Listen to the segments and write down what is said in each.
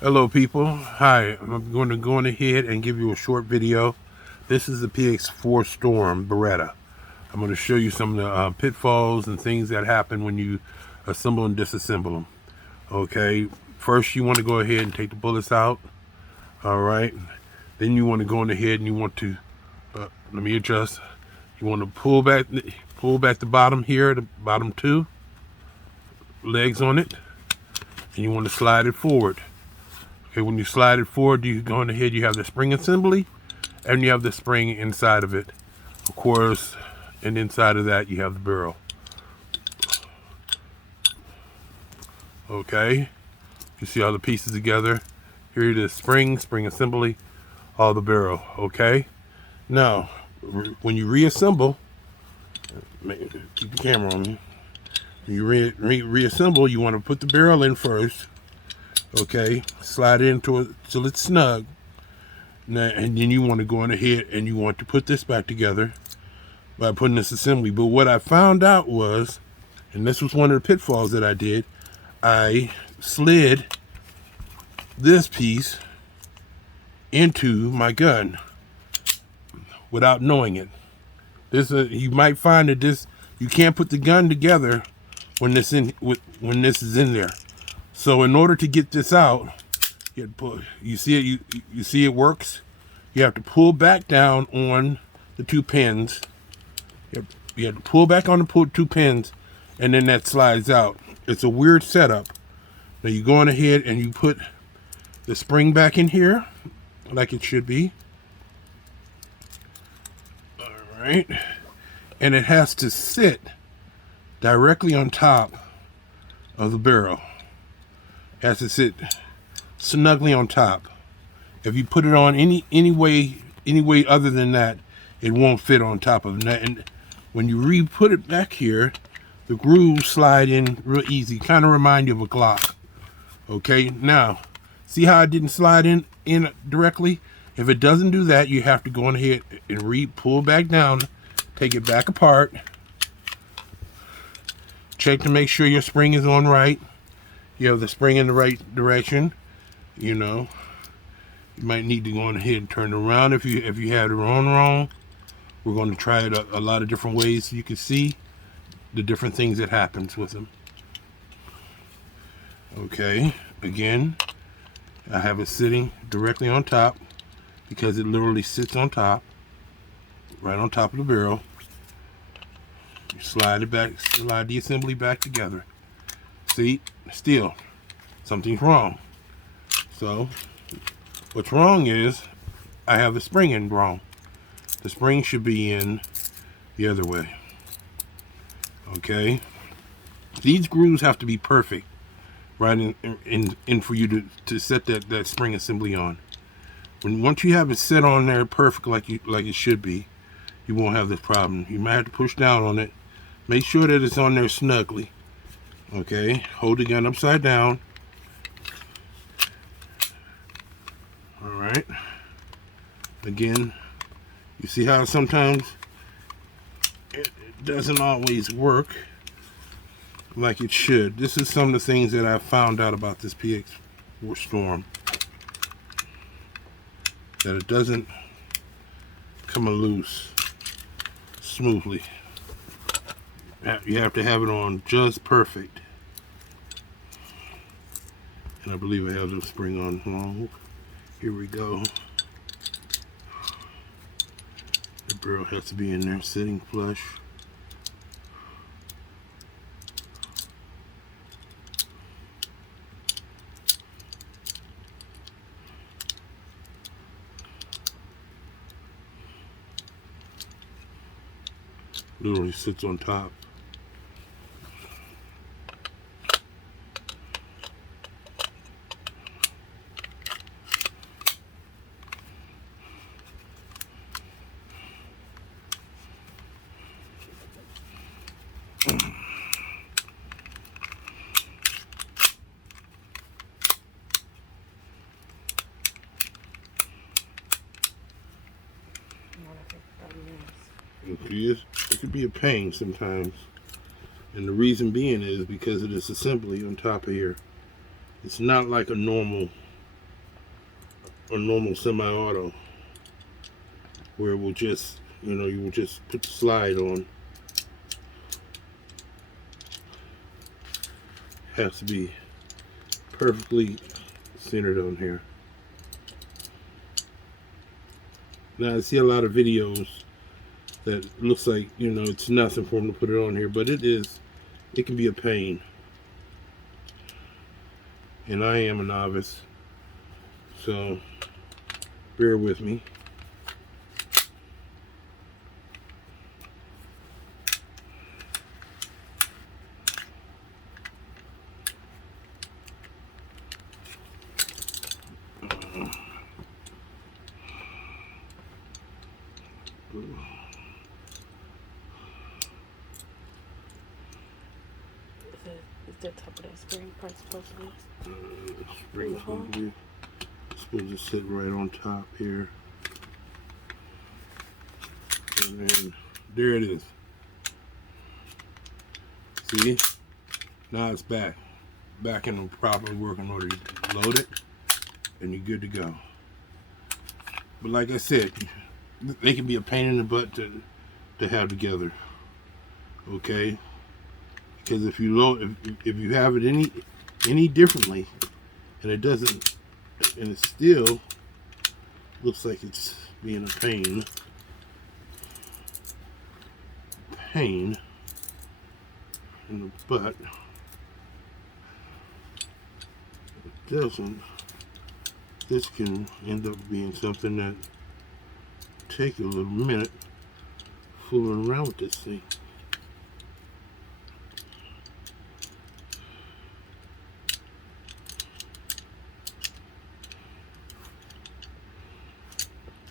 Hello people, hi, I'm going to go on ahead and give you a short video. This is the px4 Storm berreta. I'm going to show you some of the pitfalls and things that happen when you assemble and disassemble them. Okay, first you want to go ahead and take the bullets out. Alright, then you want to go on ahead and you want to, let me adjust, you want to pull back the bottom here, the bottom two legs on it, and you want to slide it forward. Okay, when you slide it forward, you go on ahead, you have the spring assembly, and you have the spring inside of it. Of course, and inside of that, you have the barrel. Okay, you see all the pieces together. Here it is, spring assembly, all the barrel. Okay, now, when you reassemble, keep the camera on me. When you reassemble, you want to put the barrel in first. Okay, slide it into it till it's snug. Now, and then you want to go on ahead and you want to put this back together by putting this assembly. But what I found out was, and this was one of the pitfalls that I did, I slid this piece into my gun without knowing it. You might find that you can't put the gun together when this is in there. So in order to get this out, you see it, you see it works. You have to pull back down on the two pins. You have to pull back on the two pins, and then that slides out. It's a weird setup. Now you go on ahead and you put the spring back in here, like it should be. All right, and it has to sit directly on top of the barrel. It has to sit snugly on top. If you put it on any way other than that, it won't fit on top of that. And when you re-put it back here, the grooves slide in real easy. Kind of remind you of a Glock. Okay, now see how it didn't slide in directly? If it doesn't do that, you have to go on ahead and pull back down, take it back apart, check to make sure your spring is on right. You have the spring in the right direction. You know, you might need to go on ahead and turn it around if you have it wrong. We're going to try it a lot of different ways so you can see the different things that happens with them. Okay, again, I have it sitting directly on top because it literally sits on top, right on top of the barrel. You slide it back, slide the assembly back together. See, still, something's wrong. So, what's wrong is I have the spring in wrong. The spring should be in the other way. Okay? These grooves have to be perfect, right, in for you to set that spring assembly on. Once you have it set on there perfect like it should be, you won't have this problem. You might have to push down on it. Make sure that it's on there snugly. Okay? Hold the gun upside down. Alright. Again, you see how sometimes it doesn't always work like it should. This is some of the things that I found out about this px4 Storm. That it doesn't come loose smoothly. You have to have it on just perfect. And I believe I have the spring on wrong. Here we go. The barrel has to be in there sitting flush. Literally sits on top. It could be a pain sometimes, and the reason being is because of this assembly on top of here. It's not like a normal a normal semi-auto, where it will just, you will just put the slide on. Has to be perfectly centered on here. Now I see a lot of videos that looks like, it's nothing for them to put it on here, but it can be a pain. And I am a novice, so bear with me. Is the top of that spring part supposed to be? Spring's supposed to sit right on top here. And then there it is. See? Now it's back in the proper working order. You load it and you're good to go. But like I said, they can be a pain in the butt to have together. Okay? Because if you if you have it any differently, and it doesn't, and it still looks like it's being a pain in the butt, it doesn't. This can end up being something that take a little minute fooling around with this thing.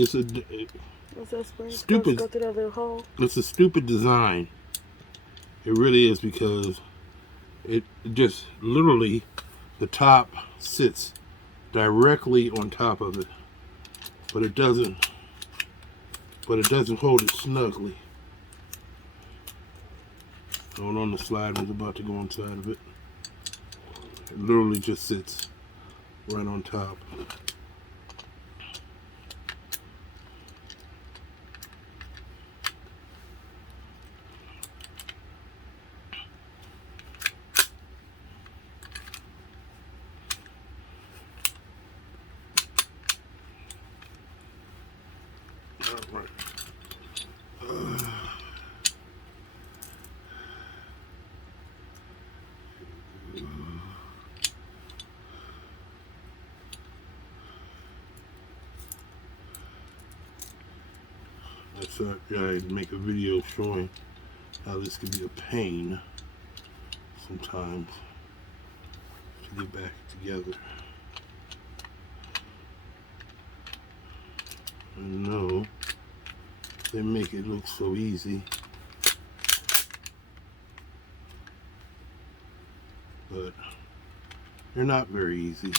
It's a stupid. Go through that little hole. It's a stupid design. It really is, because it just literally, the top sits directly on top of it, but it doesn't hold it snugly. Hold on, the slide was about to go inside of it. It literally just sits right on top. Right. I make a video showing how this can be a pain sometimes to get back together. I know they make it look so easy, but they're not very easy.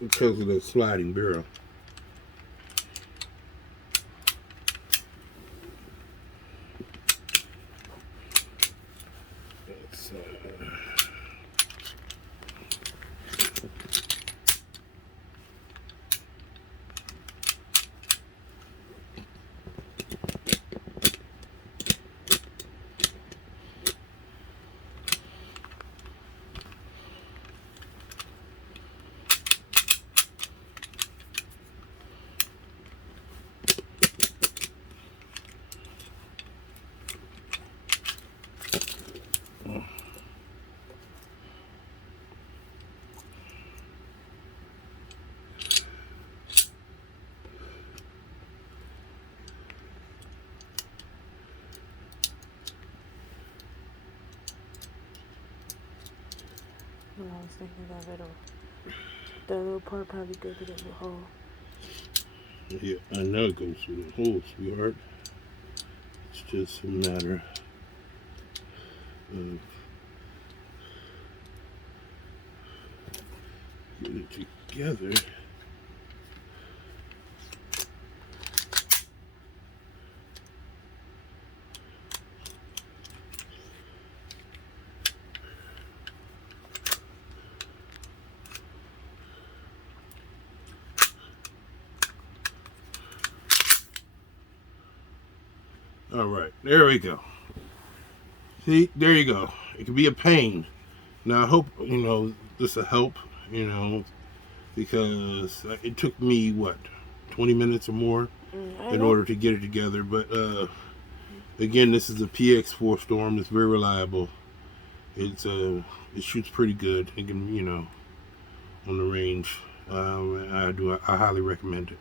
Because of the sliding barrel. I was thinking that little part probably goes through that little hole. Yeah, I know it goes through the hole, sweetheart. It's just a matter of getting it together. All right, there we go. See, there you go. It can be a pain. Now I hope this will help. Because it took me what 20 minutes or more in order to get it together. But again, this is a px4 storm. It's very reliable. It shoots pretty good. It can on the range. I highly recommend it.